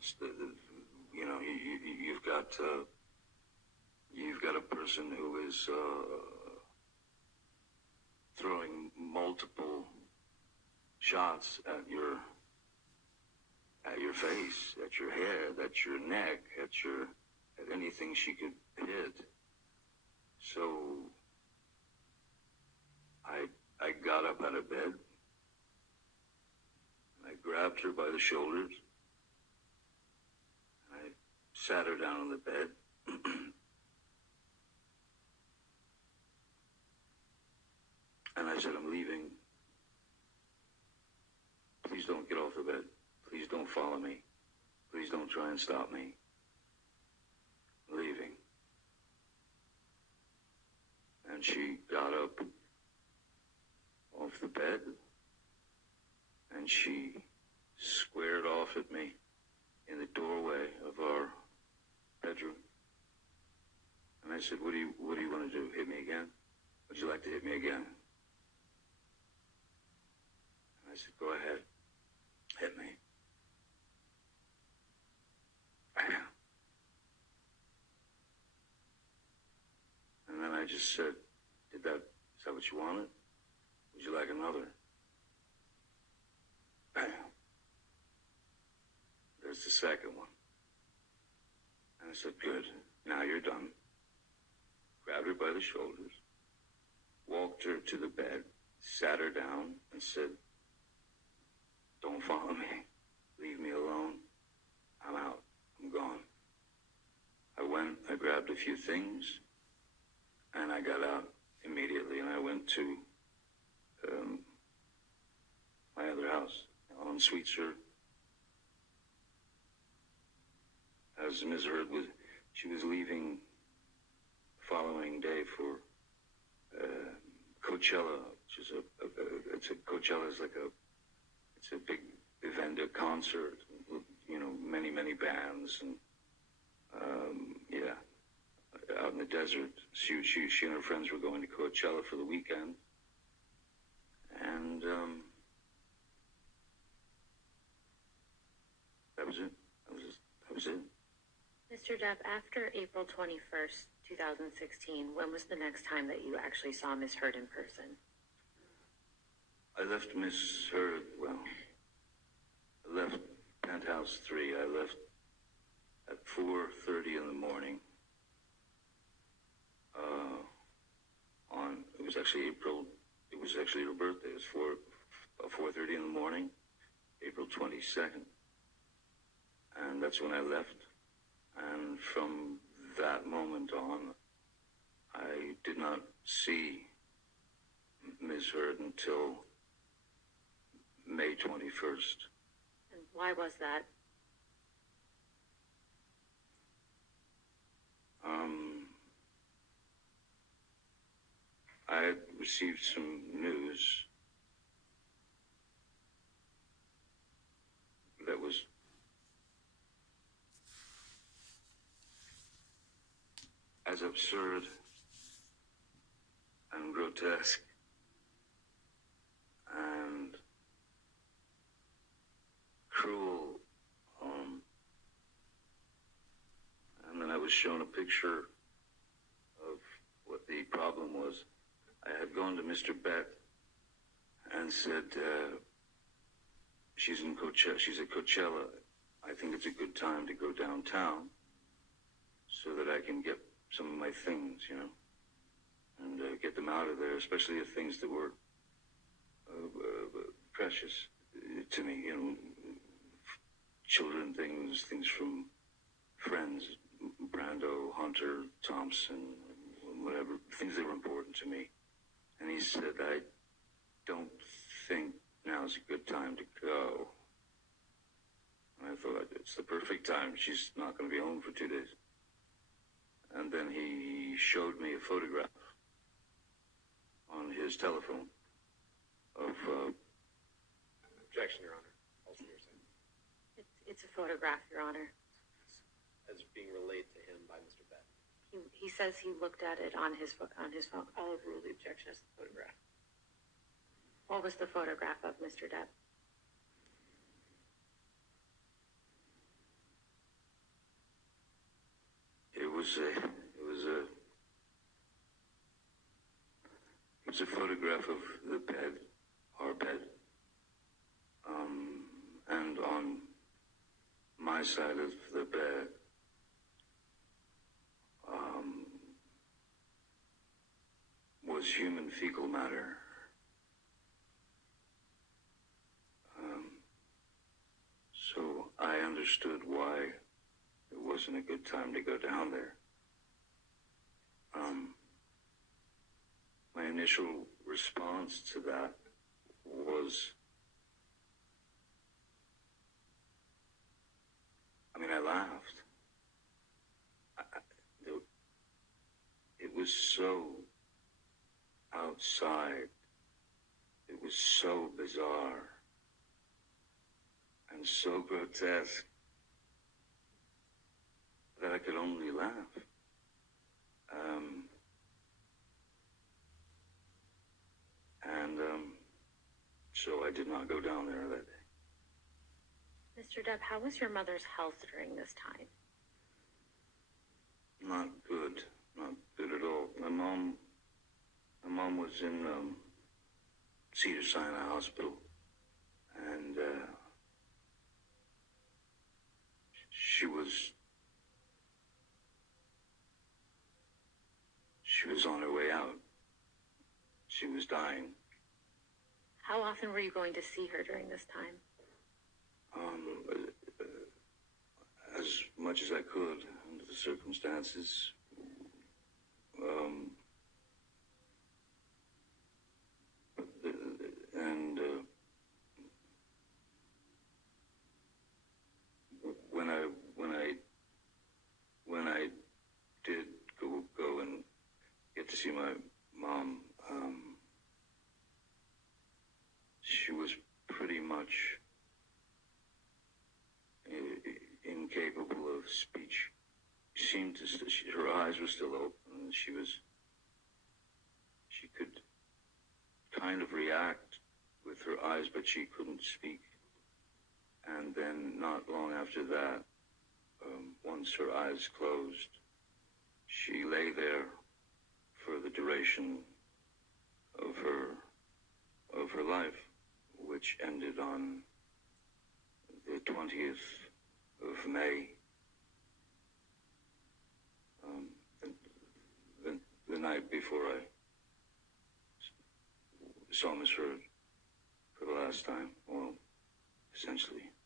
instance, you know, you've got a person who is throwing multiple shots at your face, at your head, at your neck, at anything she could hit. So I got up out of bed. I grabbed her by the shoulders. I sat her down on the bed. And I said, I'm leaving. Please don't get off the bed. Please don't follow me. Please don't try and stop me. I'm leaving. And she got up off the bed and she squared off at me in the doorway of our bedroom. And I said, what do you want to do? Hit me again? Would you like to hit me again? And I said, go ahead. Hit me. Bam. And then I just said, is that what you wanted? Would you like another? Bam. There's the second one. And I said, good, now you're done. Grabbed her by the shoulders, walked her to the bed, sat her down, and said, don't follow me. Leave me alone. I'm out. I'm gone. I went, I grabbed a few things, and I got out immediately, and I went to my other house on Sweetser. As Ms. Hurd she was leaving the following day for Coachella, which is Coachella is like it's a big event, a concert, you know, many bands, and yeah, out in the desert. She and her friends were going to Coachella for the weekend, and that was it. That was it. Mr. Depp, after April 21st, 2016, when was the next time that you actually saw Ms. Hurd in person? I left Ms. Hurd, well, I left Penthouse 3. I left at 4:30 in the morning. It was actually her birthday. It was 4:30 in the morning, April 22nd. And that's when I left. And from that moment on, I did not see Ms. Hurd until May 21st. And why was that? I had received some news that was as absurd and grotesque and cruel. And then I was shown a picture of what the problem was. I had gone to Mr. Bett and said, she's at Coachella. I think it's a good time to go downtown so that I can get some of my things, you know, and get them out of there, especially the things that were precious to me, you know, children things from friends, Brando, Hunter, Thompson, whatever, things that were important to me. And he said, I don't think now's a good time to go. And I thought, it's the perfect time. She's not going to be home for 2 days. And then he showed me a photograph on his telephone of... Objection, Your Honor. Also, you're saying. It's a photograph, Your Honor. As being relayed to him by Mr. Bett. He says he looked at it on his phone. I'll overrule the objection as the photograph. What was the photograph of, Mr. Depp? a photograph of the bed, our bed, and on my side of the bed, was human fecal matter. So I understood why it wasn't a good time to go down there. My initial response to that was, I laughed. It was so outside. It was so bizarre and so grotesque that I could only laugh. So I did not go down there that day. Mr. Depp, how was your mother's health during this time? Not good. Not good at all. My mom was in Cedars-Sinai Hospital, and she was on her way out. She was dying. How often were you going to see her during this time? As much as I could under the circumstances. When I did go and get to see my mom, she was pretty much incapable of speech. She seemed to, her eyes were still open, and she could kind of react with her eyes, but she couldn't speak. And then not long after that, once her eyes closed, she lay there for the duration of her life, which ended on the 20th of May, the night before I saw Miss Heard for the last time. Well, essentially.